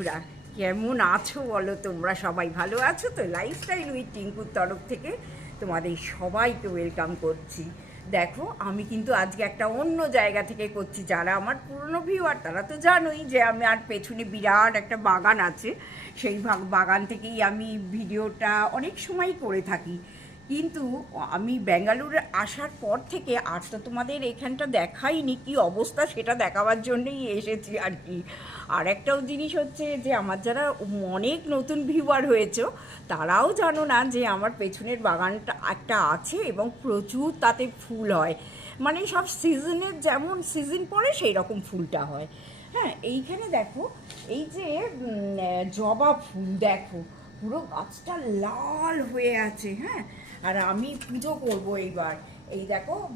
বন্ধুরা, কেমন আছো বলো তোমরা? সবাই ভালো আছো? তো লাইফস্টাইল উইথ টিঙ্কুর তরফ থেকে তোমাদের সবাইকে ওয়েলকাম করছি। দেখো, আমি কিন্তু আজকে একটা অন্য জায়গা থেকে করছি, যারা আমার পুরনো ভিউয়ার তারা তো জানোই যে আমি আর পেছনে বিরাট একটা বাগান আছে। সেই বাগান থেকেই আমি ভিডিওটা অনেক সময় করে থাকি। কিন্তু আমি ব্যাঙ্গালোরে আসার পর থেকে আর তো তোমাদের এখানটা দেখাইনি, কি অবস্থা সেটা দেখাবার জন্যই এসেছি আর কি। আর একটাও জিনিস হচ্ছে যে আমার যারা অনেক নতুন ভিউয়ার হয়েছে, তারাও জানো না যে আমার পেছনের বাগানটা একটা আছে এবং প্রচুর তাতে ফুল হয়। মানে সব সিজনের যেমন সিজন পড়ে সেই রকম ফুলটা হয়। হ্যাঁ এইখানে দেখো, এই যে জবা ফুল, দেখো। পুরো গাছটা লাল হয়ে আছে হ্যাঁ? আর আমি পুজো করব এইবার। এই দেখো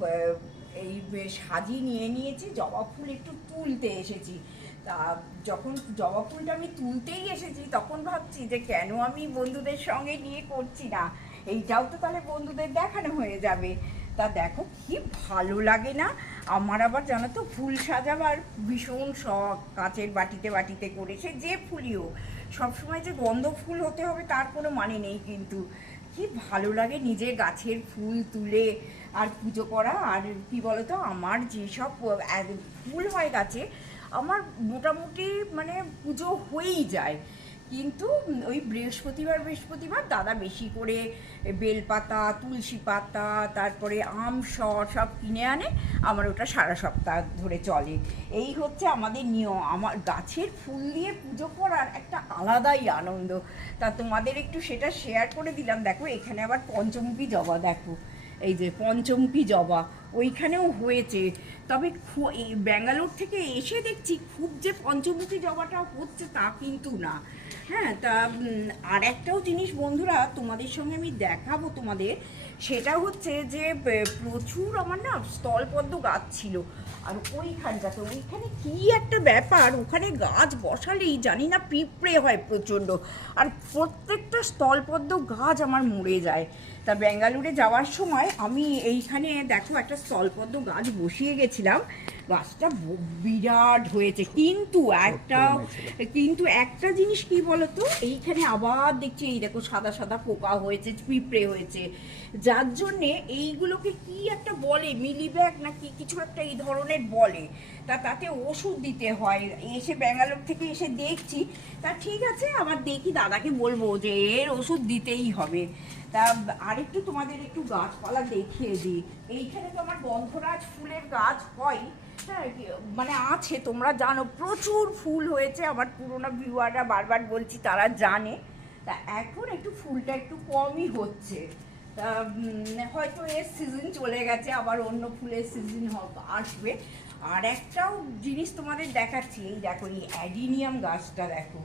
এই বে- সাজি নিয়ে নিয়েছি, জবা ফুল একটু তুলতে এসেছি। তা যখন জবা ফুলটা আমি তুলতেই এসেছি, তখন ভাবছি যে কেন আমি বন্ধুদের সঙ্গে নিয়ে করছি না? এইটাও তো তাহলে বন্ধুদের দেখানো হয়ে যাবে। তা দেখো, কি ভালো লাগে না? আমার আবার জানো তো, ফুল সাজাবার ভীষণ শখ কাঁচের বাটিতে বাটিতে করে। সে যে হোক সবসময় যে গন্ধ ফুল হতে হবে তার কোনো মানে নেই কিন্তু। কি ভালো লাগে নিজে গাছের ফুল তুলে আর পুজো করা। আর কি বলতো, আমার যেসব ফুল হয় গাছে, আমার মোটামুটি মানে পুজো হয়েই যায়। কিন্তু ওই বৃহস্পতিবার বৃহস্পতিবার দাদা বেশি করে বেলপাতা, তুলসী পাতা, তারপরে আম সর সব কিনে আনে। আমার ওটা সারা সপ্তাহ ধরে চলে। এই হচ্ছে আমাদের নিয়ম। আমার গাছের ফুল দিয়ে পুজো করার একটা আলাদাই আনন্দ। তা তোমাদের একটু সেটা শেয়ার করে দিলাম। দেখো, এখানে আবার পঞ্চমুখী জবা দেখো। এই যে পঞ্চমুখী জবা, ওইখানেও হয়েছে। তবে ব্যাঙ্গালোর থেকে এসে দেখছি খুব যে পঞ্চমুখী জবাটা হচ্ছে তা কিন্তু না। হ্যাঁ তা আর একটাও জিনিস বন্ধুরা তোমাদের সঙ্গে আমি দেখাবো তোমাদের। সেটা হচ্ছে যে প্রচুর আমার না স্থলপদ্ম গাছ ছিল। আর ওইখানটাতে, ওইখানে কি একটা ব্যাপার, ওখানে গাছ বসালেই জানি না পিঁপড়ে হয় প্রচণ্ড। আর প্রত্যেকটা স্থলপদ্ম গাছ আমার মরে যায়। তা ব্যাঙ্গালোরে যাওয়ার সময় আমি এইখানে দেখো একটা স্থলপদ্ম গাছ বসিয়ে গেছিলাম। গাছটা বিরাট হয়েছে। কিন্তু একটা কিন্তু একটা জিনিস কি বলতো? এইখানে আবার দেখছি এই দেখো সাদা সাদা পোকা হয়েছে পিঁপড়ে হয়েছে। যার জন্যে এইগুলোকে কি একটা বলে মিলিব্যাগ না কি কিছু একটা এই ধরনের বলে তা তাতে ওষুধ দিতে হয়। এসে ব্যাঙ্গালোর থেকে এসে দেখছি তা ঠিক আছে আবার দেখি দাদাকে বলব যে এর ওষুধ দিতেই হবে। তা আরেকটু তোমাদের একটু গাছপালা দেখিয়ে দিই। এইখানে তো আমার গন্ধরাজ ফুলের গাছ হয়। হ্যাঁ মানে আছে, তোমরা জানো, প্রচুর ফুল হয়েছে। আমার পুরোনো ভিউয়াররা বারবার বলছি, তারা জানে। তা এখন একটু ফুলটা একটু কমই হচ্ছে। তা হয়তো এর সিজন চলে গেছে, আবার অন্য ফুলের সিজন আসবে। আর একটাও জিনিস তোমাদের দেখাচ্ছি, এই দেখো, এই অ্যাডিনিয়াম গাছটা দেখো।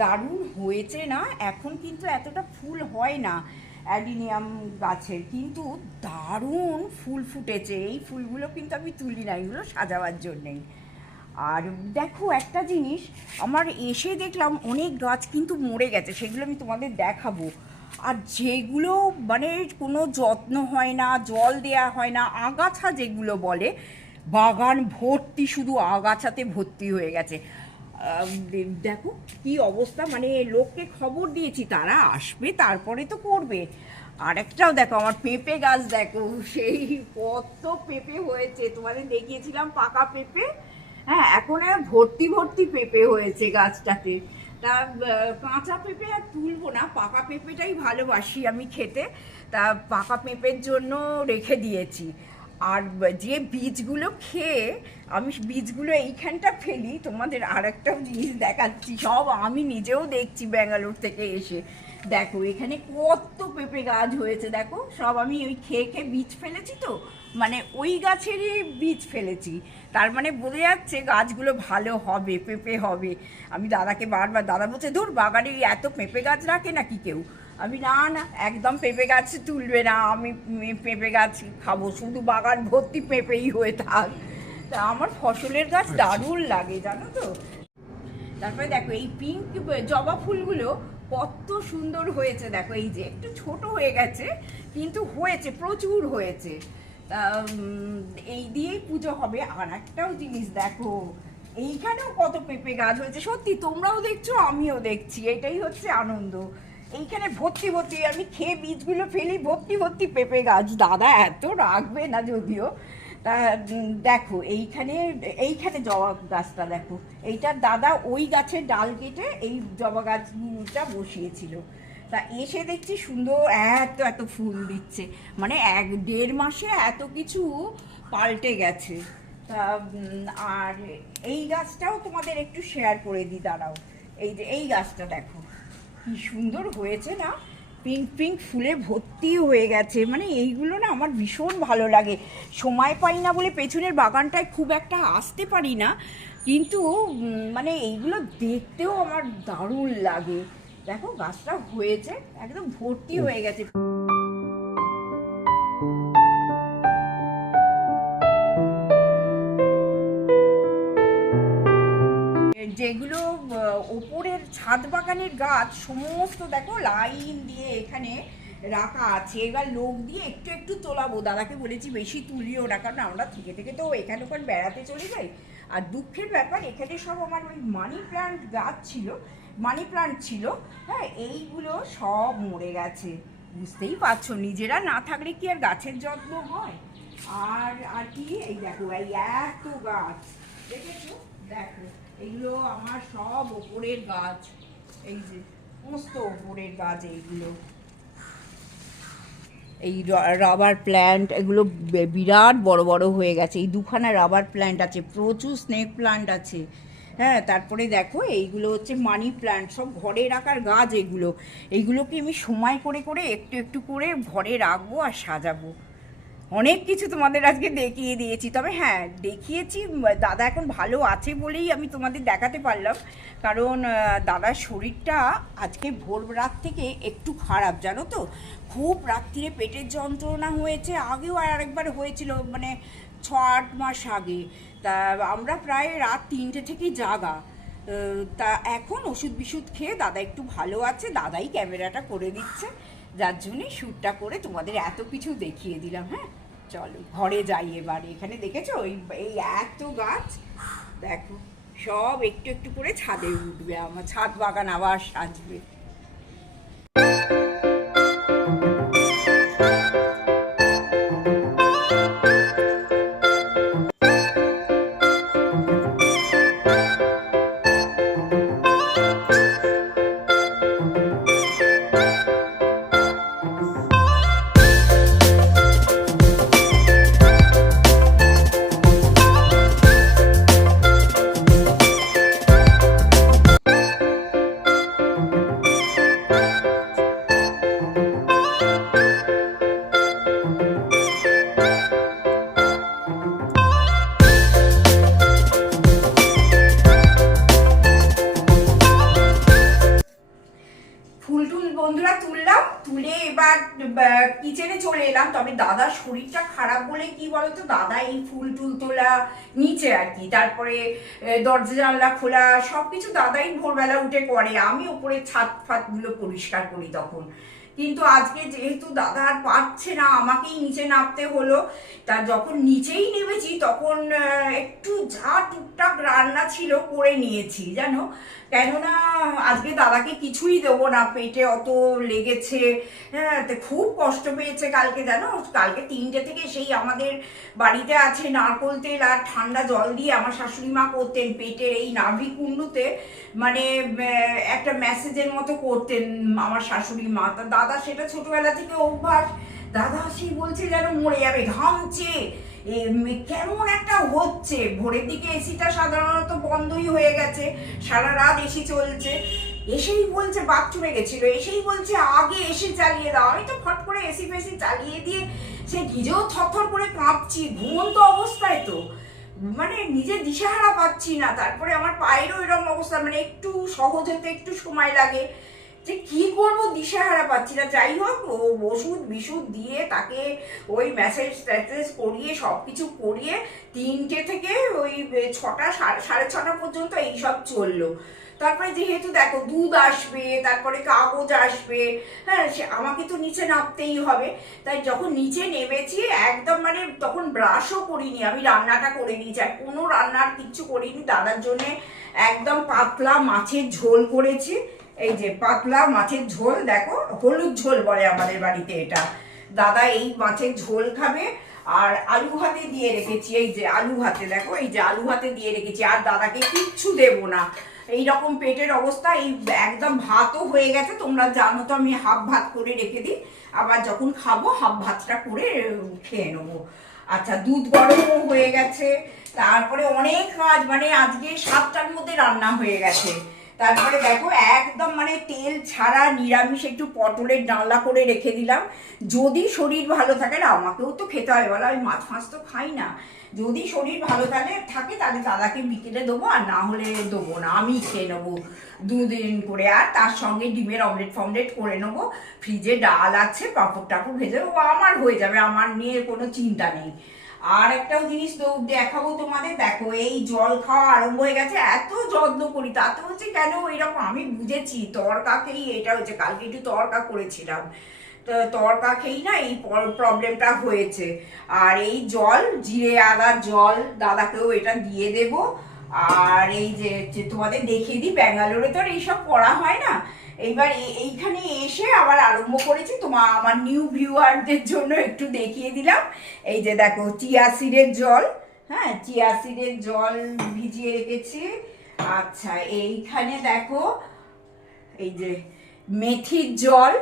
দারুণ হয়েছে না? এখন কিন্তু এতটা ফুল হয় না অ্যাডিনিয়াম গাছের, কিন্তু দারুণ ফুল ফুটেছে। এই ফুলগুলো কিন্তু আমি তুলি না, এগুলো সাজাবার জন্যেই আর দেখো একটা জিনিস, আমার এসে দেখলাম অনেক গাছ কিন্তু মরে গেছে, সেগুলো আমি তোমাদের দেখাবো। আর যেগুলো মানে কোনো যত্ন হয় না, জল দেয়া হয় না, আগাছা যেগুলো বলে, বাগান ভর্তি, শুধু আগাছাতে ভর্তি হয়ে গেছে। দেখো কি অবস্থা মানে লোককে খবর দিয়েছি, তারা আসবে, তারপরে তো করবে। আর একটাও দেখো, আমার পেঁপে গাছ দেখো, সেই কত পেঁপে হয়েছে। তোমাদের দেখিয়েছিলাম পাকা পেঁপে। হ্যাঁ এখন ভর্তি ভর্তি পেঁপে হয়েছে গাছটাতে। তা কাঁচা পেঁপে আর তুলবো না, পাকা পেঁপেটাই ভালোবাসি আমি খেতে। তা, পাকা পেঁপের জন্য রেখে দিয়েছি। আর যে বীজগুলো খেয়ে আমি বীজগুলো এইখানটা ফেলি, তোমাদের আর একটা জিনিস দেখাচ্ছি। সব আমি নিজেও দেখছি ব্যাঙ্গালোর থেকে এসে। দেখো, এখানে কত পেঁপে গাছ হয়েছে, দেখো। সব আমি ওই খেয়ে খেয়ে বীজ ফেলেছি তো? মানে ওই গাছেরই বীজ ফেলেছি। তার মানে বোঝা যাচ্ছে গাছগুলো ভালো হবে পেঁপে হবে। আমি দাদাকে বারবার দাদা বলছে ধর বাগানে এত পেঁপে গাছ রাখে নাকি কেউ? আমি না না একদম পেঁপে গাছ তুলবে না আমি পেঁপে গাছ খাব শুধু বাগান ভর্তি পেঁপেই হয়ে থাক। তা আমার ফসলের গাছ দারুণ লাগে জানো তো? তারপরে দেখো এই পিঙ্ক জবা ফুলগুলো কত সুন্দর হয়েছে। দেখো এই যে একটু ছোট হয়ে গেছে কিন্তু হয়েছে প্রচুর হয়েছে। তা এই দিয়েই পুজো হবে। আর একটাও জিনিস দেখো, এইখানেও কত পেঁপে গাছ হয়েছে। সত্যি, তোমরাও দেখছ, আমিও দেখছি। এটাই হচ্ছে আনন্দ। এইখানে ভর্তি ভর্তি, আমি খেয়ে বীজগুলো ফেলি, ভর্তি ভর্তি পেঁপে গাছ। দাদা এত রাখবে না যদিও। তা দেখো, এইখানে এইখানে জবা গাছটা দেখো। এইটার দাদা ওই গাছের ডাল কেটে এই জবা গাছটা বসিয়েছিল। তা এসে দেখছি সুন্দর এত এত ফুল দিচ্ছে। মানে এক দেড় মাসে এত কিছু পাল্টে গেছে। তা আর এই গাছটাও তোমাদের একটু শেয়ার করে দিই, দাঁড়াও। এই যে, এই গাছটা দেখো। কি সুন্দর হয়েছে না? পিঙ্ক পিঙ্ক ফুলে ভর্তি হয়ে গেছে। মানে এইগুলো না আমার ভীষণ ভালো লাগে। সময় পাই না বলে পেছনের বাগানটায় খুব একটা আসতে পারি না। কিন্তু মানে এইগুলো দেখতেও আমার দারুণ লাগে। দেখো গাছটা হয়েছে একদম ভর্তি হয়ে গেছে। যেগুলো ওপরের ছাদ বাগানের গাছ সমস্ত দেখো লাইন দিয়ে এখানে রাখা আছে। এবার লোক দিয়ে একটু একটু তোলাবো। দাদাকে বলেছি, বেশি তুলিও না, কারণ আমরা থেকে থেকে তো এখানে ওখানে বেড়াতে চলে যাই। আর দুঃখের ব্যাপার, এখানে সব আমার ওই মানি প্ল্যান্ট গাছ ছিল, মানি প্লান্ট ছিল হ্যাঁ এইগুলো সব মরে গেছে। বুঝতেই পারছ, নিজেরা না থাকলে কি আর গাছের যত্ন হয়? আর আর কি? এই দেখো, এই এত গাছ। দেখেছ? দেখো, এগুলো আমার সব ওপরের গাছ। এই যে সমস্ত ওপরের গাছ এইগুলো। এই রাবার প্ল্যান্ট এগুলো বিরাট বড় বড় হয়ে গেছে। এই দুখানা রাবার প্ল্যান্ট আছে, প্রচুর স্নেক প্ল্যান্ট আছে। হ্যাঁ তারপরে দেখো, এইগুলো হচ্ছে মানি প্ল্যান্ট সব ঘরে রাখার গাছ এগুলো। এইগুলোকে আমি সময় করে করে একটু একটু করে ঘরে রাখব আর সাজাবো। অনেক কিছু তোমাদের আজকে দেখিয়ে দিয়েছি। তবে হ্যাঁ দেখিয়েছি দাদা এখন ভালো আছে বলেই আমি তোমাদের দেখাতে পারলাম। কারণ দাদার শরীরটা আজকে ভোর রাত থেকে একটু খারাপ, জানো তো? খুব রাত্রিরে পেটের যন্ত্রণা হয়েছে, আগেও আর আরেকবার হয়েছিল মানে ছ আট মাস আগে। তা আমরা প্রায় রাত তিনটে থেকে জাগা। তা এখন ওষুধ বিষুধ খেয়ে দাদা একটু ভালো আছে, দাদাই ক্যামেরাটা করে দিচ্ছে। যার জন্যে শ্যুটটা করে তোমাদের এত কিছু দেখিয়ে দিলাম হ্যাঁ? চলো, ঘরে যাই এবার। এখানে দেখেছ? ওই এই এত গাছ। দেখো, সব একটু একটু করে ছাদে উঠবে, আমার ছাদ বাগান আবার সাজবে। কিচেনে চলে এলাম। তবে দাদার শরীরটা খারাপ বলে কি বলতো? দাদা এই ফুল টুল তোলা নিচে আর কি। তারপরে দরজা, জানলা খোলা সব কিছু দাদাই ভোরবেলা উঠে করে। আমি ওপরে ছাদ ফাতগুলো পরিষ্কার করি তখন। কিন্তু আজকে যেহেতু দাদা আর পারছে না, আমাকেই নিচে নামতে হলো। তা যখন নিচেই নেমেছি, তখন একটু যা টুকটাক রান্না ছিল করে নিয়েছি, জানো? কেননা আজকে দাদাকে কিছুই দেবো না, পেটে অত লেগেছে। হ্যাঁ খুব কষ্ট পেয়েছে কালকে, জানো? কালকে তিনটে থেকে সেই আমাদের বাড়িতে আছে নারকোল তেল আর ঠান্ডা জল দিয়ে আমার শাশুড়ি মা করতেন পেটের এই নাভি কুণ্ডুতে। মানে একটা মেসেজের মতো করতেন আমার শাশুড়ি মা। তা দাদা সেটা ছোটবেলা থেকে অভ্যাস। দাদা সেই বলছে যেন মরে যাবে, ঘামছে। কেমন একটা হচ্ছে? ভোরের দিকে এসিটা সাধারণত বন্ধই হয়ে গেছে। সারা রাত এসি চলছে। এসেই বলছে বাথরুমে গেছিল। এসেই বলছে আগে এসি চালিয়ে দাও। আমি তো ফট করে এসি ফেসি চালিয়ে দিয়ে সে নিজেও থরথর করে কাঁপছি। ঘুমন্ত অবস্থায় তো। মানে নিজের দিশাহারা পাচ্ছি না। তারপরে আমার পায়েরও এরকম অবস্থা। মানে একটু সহজ হতে একটু সময় লাগে। যে কি করব দিশাহারা পাচ্ছি না। যাই হোক ওষুধ বিষুধ দিয়ে তাকে ওই ম্যাসেজ ট্যাসেজ করিয়ে সব কিছু করিয়ে তিনটে থেকে ওই ছটা, সাড়ে ছটা পর্যন্ত এইসব চলল। তারপরে যেহেতু দেখো দুধ আসবে, তারপরে কাগজ আসবে হ্যাঁ সে আমাকে তো নিচে নামতেই হবে। তাই যখন নিচে নেমেছি, একদম মানে তখন ব্রাশও করিনি, আমি রান্নাটা করে নিয়েছি। আর কোনো রান্নার কিচ্ছু করিনি, দাদার জন্যে একদম পাতলা মাছের ঝোল করেছি। এই যে পাতলা মাছের ঝোল, দেখো, হলুদ ঝোল বলে আমাদের বাড়িতে এটা। দাদা এই মাছের ঝোল খাবে, আর আলু ভাতে দিয়ে রেখেছি, এই যে আলু ভাতে, দেখো, এই যে আলু ভাতে দিয়ে রেখেছি, আর দাদাকে কিচ্ছু দেবো না। এই রকম পেটের অবস্থা, এই একদম ভাতও হয়ে গেছে, তোমরা জানো তো আমি হাফ ভাত করে রেখে দিই। আবার যখন খাব, হাফ ভাতটা করে খেয়ে নেব। আচ্ছা দুধ গরমও হয়ে গেছে, তারপরে অনেক কাজ মানে আজকে সাতটার মধ্যে রান্না হয়ে গেছে। তারপরে দেখো, একদম মানে তেল ছাড়া নিরামিষ একটু পটলের ডালনা করে রেখে দিলাম। যদি শরীর ভালো থাকে, না, আমাকেও তো খেতে হয় বলো আমি মাছ ফাঁস তো খাই না। যদি শরীর ভালো থাকে থাকে, তাহলে দাদাকে বিকেলে দেবো, আর না হলে দেবো না, আমি খেয়ে নেব দুদিন করে। আর তার সঙ্গে ডিমের অমলেট ফমলেট করে নেব। ফ্রিজে ডাল আছে, পাঁপড় টাপড় ভেজে, ও আমার হয়ে যাবে, আমার নিয়ে কোনো চিন্তা নেই। আর একটাও জিনিস তো দেখাবো তোমাদের। দেখো, এই জল খাওয়া আরম্ভ হয়ে গেছে, এত যত্ন করি, তাতে হচ্ছে কেন এরকম আমি বুঝেছি, তরকা খেয়েই এটা হচ্ছে কালকে একটু তরকা করেছিলাম। তরকা খেয়েই না এই প্রবলেমটা হয়েছে। আর এই জল, জিরে আদার জল, দাদাকেও এটা দিয়ে দেব। আর এই যে যে তোমাদের দেখিয়ে দিই, ব্যাঙ্গালোরে তো আর এইসব করা হয় না। এইবার এইখানে এসে আবার আরম্ভ করেছি। তোমার আমার নিউ ভিউয়ারদের জন্য একটু দেখিয়ে দিলাম। এই যে দেখো চিয়া সিডের জল। হ্যাঁ চিয়া সিডের জল ভিজিয়ে রেখেছি। আচ্ছা এইখানে দেখো, এই যে মেথির জল।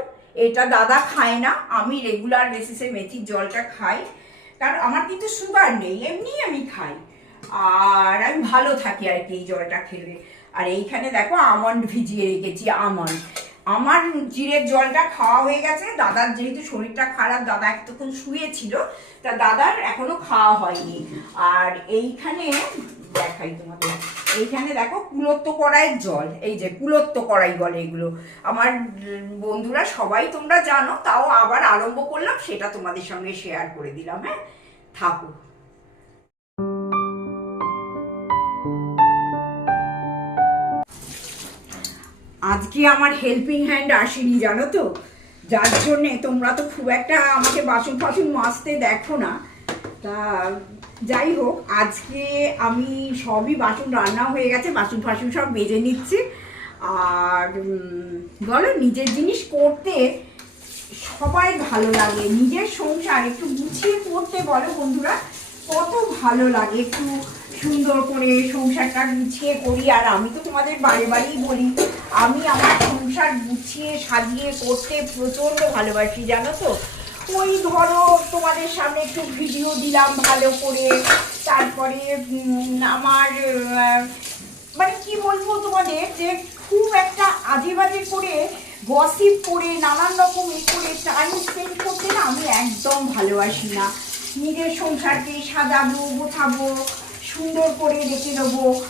এটা দাদা খায় না। আমি রেগুলার বেসিসে মেথির জলটা খাই। কারণ আমার কিন্তু সুগার নেই এমনি আমি খাই। আর আমি ভালো থাকি আর কি এই জলটা খেলে। আর এইখানে দেখো আমন্ড ভিজিয়ে রেখেছি, আমন্ড। আমার জিরের জলটা খাওয়া হয়ে গেছে, দাদার যেহেতু শরীরটা খারাপ, দাদা একটুক্ষণ শুয়েছিল, তা দাদার এখনও খাওয়া হয়নি। আর এইখানে, দেখাই তোমাদের, এইখানে দেখো কুলত্ব কড়াইয়ের জল, এই যে কুলত্ব কড়াই বলে এগুলো। আমার বন্ধুরা সবাই তোমরা জানো, তাও আবার আরম্ভ করলাম, সেটা তোমাদের সঙ্গে শেয়ার করে দিলাম হ্যাঁ? থাকো। আজকে আমার হেল্পিং হ্যান্ড আসেনি, জানো তো? যার জন্যে তোমরা তো খুব একটা আমাকে বাসন ফাসন মাজতে দেখো না। তা যাই হোক, আজকে আমি সবই বাসন রান্না হয়ে গেছে, বাসন ফাসন সব বেজে নিচ্ছি। আর বলো, নিজের জিনিস করতে সবাই ভালো লাগে। নিজের সংসার একটু গুছিয়ে করতে বলো বন্ধুরা। কত ভালো লাগে একটু সুন্দর করে সংসারটা গুছিয়ে করি। আর আমি তো তোমাদের বারে বারেই বলি, আমি আমার সংসার গুছিয়ে সাজিয়ে করতে প্রচণ্ড ভালোবাসি, জানো তো? ওই ধরো তোমাদের সামনে একটু ভিডিও দিলাম ভালো করে, তারপরে আমার মানে কি বলব তোমাদের যে খুব একটা আজে বাজে করে গসিপ করে, নানান রকম এ করে টাইম স্পেন্ড করতে না আমি একদম ভালোবাসি না। নিজের সংসারকে সাজাবো, গোছাবো, সুন্দর করে রেখে দেবো।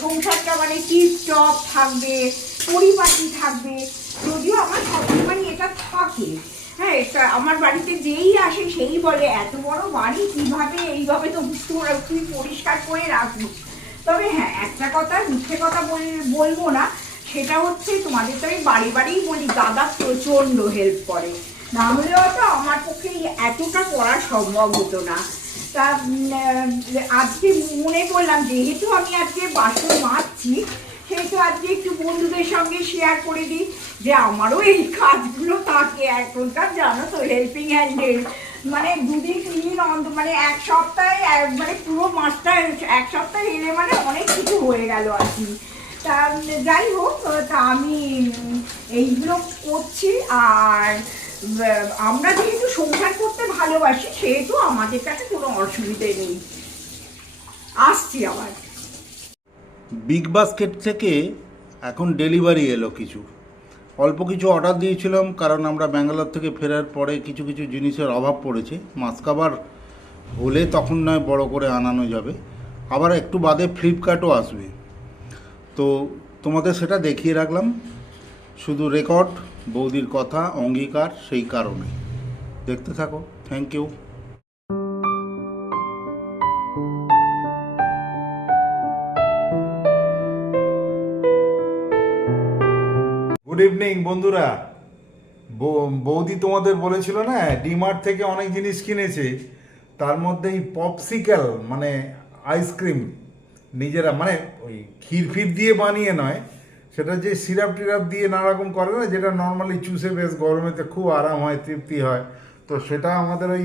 সংসারটা মানে টিপ টপ থাকবে, পরিপাটি থাকবে। যদিও আমার সবসময় এটা থাকে। হ্যাঁ এটা আমার বাড়িতে যেই আসে সেই বলে, এত বড় বাড়ি কীভাবে, এইভাবে তো বুঝতে তোমরা তুই পরিষ্কার করে রাখিস তবে হ্যাঁ একটা কথা, মিথ্যে কথা বল- বলব না। সেটা হচ্ছে, তোমাদের তো আমি বাড়ি বাড়িই বলি, দাদা প্রচণ্ড হেল্প করে। না হলেও তো আমার পক্ষে এতটা করা সম্ভব হতো না। তা আজকে মনে করলাম যেহেতু আমি আজকে বাসন মাজছি, সেহেতু আজকে একটু বন্ধুদের সঙ্গে শেয়ার করে দিই যে আমারও এই কাজগুলো থাকে এখনকার, জানো তো হেল্পিং হ্যান্ডের মানে দুদিন তিন দিন অন্ত- মানে এক সপ্তাহে মানে পুরো মাসটা, এক সপ্তাহে এলে মানে অনেক কিছু হয়ে গেল আর কি। তা, যাই হোক, তা আমি এইগুলো করছি আর আমরা যেহেতু সংসার করতে ভালোবাসি, সেহেতু আমাদের কাছে কোনো অসুবিধে নেই। আসছি আবার। বিগ বাস্কেট থেকে এখন ডেলিভারি এলো কিছু। অল্প কিছু অর্ডার দিয়েছিলাম, কারণ আমরা ব্যাঙ্গালোর থেকে ফেরার পরে কিছু কিছু জিনিসের অভাব পড়েছে। মাছ কাবার হলে তখন নয়, বড় করে আনানো যাবে। আবার একটু বাদে ফ্লিপকার্টও আসবে। তো তোমাদের সেটা দেখিয়ে রাখলাম। শুধু রেকর্ড বৌদির কথা, অঙ্গীকার সেই কারণে। দেখতে থাকো। থ্যাংক ইউ গুড ইভিনিং বন্ধুরা। বৌদি তোমাদের বলেছিল না ডিমার্ট থেকে অনেক জিনিস কিনেছে। তার মধ্যে এই পপসিক্যাল মানে আইসক্রিম নিজেরা মানে ওই ক্ষীর ফির দিয়ে বানিয়ে নয় সেটা যে সিরাপ টিরাপ দিয়ে নানারকম করে না, যেটা নর্মালি চুষে বেশ গরমেতে খুব আরাম হয়, তৃপ্তি হয়। তো সেটা আমাদের ওই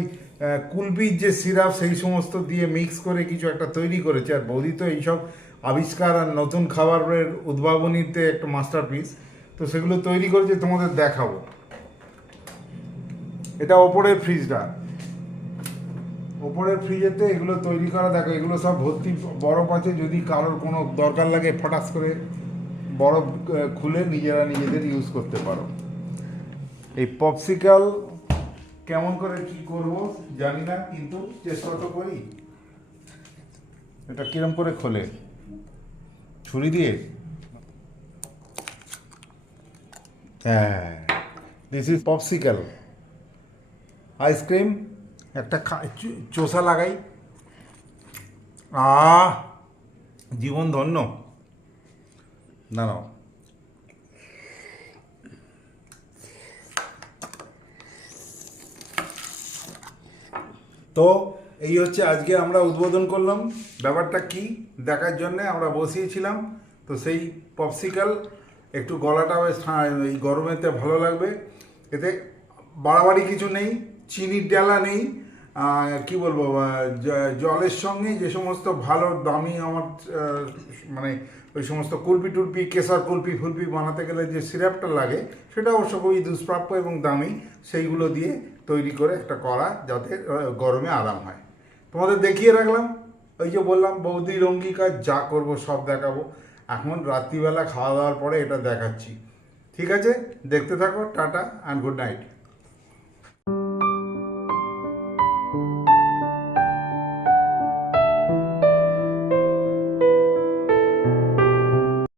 কুলপির যে সিরাপ সেই সমস্ত দিয়ে মিক্স করে কিছু একটা তৈরি করেছে। আর বৌদি তো এইসব আবিষ্কার আর নতুন খাবারের উদ্ভাবনীতে একটা মাস্টারপিস তো সেগুলো তৈরি করেছে, তোমাদের দেখাবো। এটা ওপরের ফ্রিজটা ওপরের ফ্রিজেতে এগুলো তৈরি করা, দেখো, এগুলো সব ভর্তি বরফ আছে, যদি কারোর কোনো দরকার লাগে ফটাস করে বরফ খুলে নিজেরা নিজেদের ইউজ করতে পারো। এই পপসিকাল কেমন করে কি করব জানি না, কিন্তু চেষ্টা তো করি। এটা কিরম করে খোলে? ছুরি দিয়ে? হ্যাঁ দিস ইজ পপসিকাল আইসক্রিম একটা চোষা লাগাই। আহ, জীবন ধন্য। দাঁড়াও তো এই হচ্ছে আজকে আমরা উদ্বোধন করলাম। ব্যাপারটা কি? দেখার জন্য আমরা বসিয়েছিলাম। তো সেই পপসিকাল একটু গলাটা এই গরমেতে ভালো লাগবে। এতে বাড়াবাড়ি কিছু নেই, চিনির ডালা নেই। কি বলব জলের সঙ্গে যে সমস্ত ভালো, দামি আমার মানে ওই সমস্ত কুলপি টুলপি, কেশর কুলপি, ফুলপি বানাতে গেলে যে সিরাপটা লাগে, সেটা অবশ্য খুবই দুষ্প্রাপ্য এবং দামি, সেইগুলো দিয়ে তৈরি করে একটা করা যাতে গরমে আরাম হয়। তোমাদের দেখিয়ে রাখলাম, ওই যে বললাম, বৌদির অঙ্গীকার, যা করব সব দেখাবো। এখন রাত্রিবেলা খাওয়া দাওয়ার পরে এটা দেখাচ্ছি। ঠিক আছে? দেখতে থাকো, টাটা অ্যান্ড গুড নাইট